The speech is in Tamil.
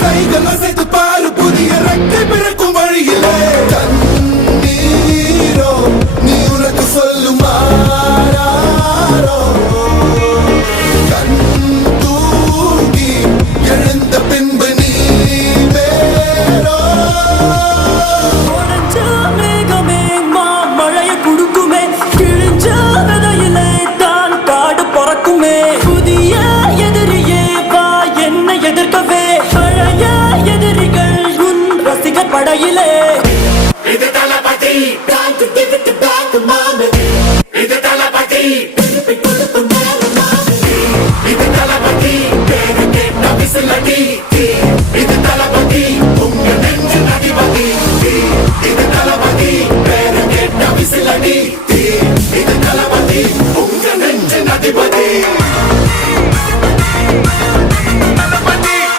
கைகள் அசைத்து பாரு புதிய ரெக்கை பிறக்கும் வழியிலே தண்ணீரோ நீ உனக்கு சொல்லுமாறோ கண் தூங்கி எழுந்த பின்பு நீ வேறோ மேகமே மழையை குடுக்குமே கிழிஞ்ச விதையிலே தான் காடு பறக்குமே புதிய எதிரியே வா என்னை எதிர்க்கவே பழைய எதிரிகள் உன் ரசிகர் படையிலே இது தளபதி time to give it back to mama இது தளபதி திருப்பி கொடுக்கும் நேரம் இது தளபதி பேரு கேட்ட விசிலடி